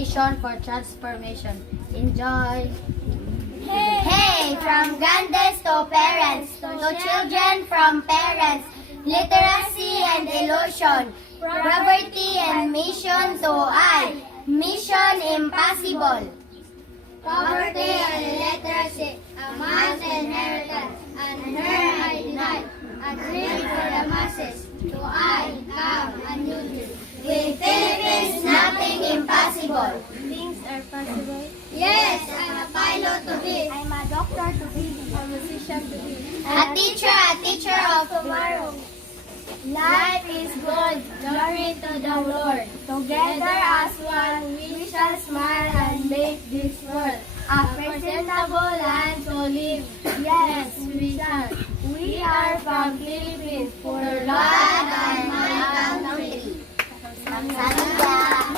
For transformation. Enjoy! Hey, from granddad's to parents, to children from parents, literacy and illusion, poverty and mission to I, mission impossible. Poverty and illiteracy, a man's inheritance, and her I deny, a dream for the masses, to I come a new dream. With Philippines, nothing impossible. Things are possible. Yes, I'm a pilot to be. I'm a doctor to be. A musician to be. A teacher of tomorrow. Life is good. Glory to the Lord. Together as one, we shall smile and make this world a presentable land to live. Yes, we shall. We are from Philippines for God and my country. Kamsahamnida.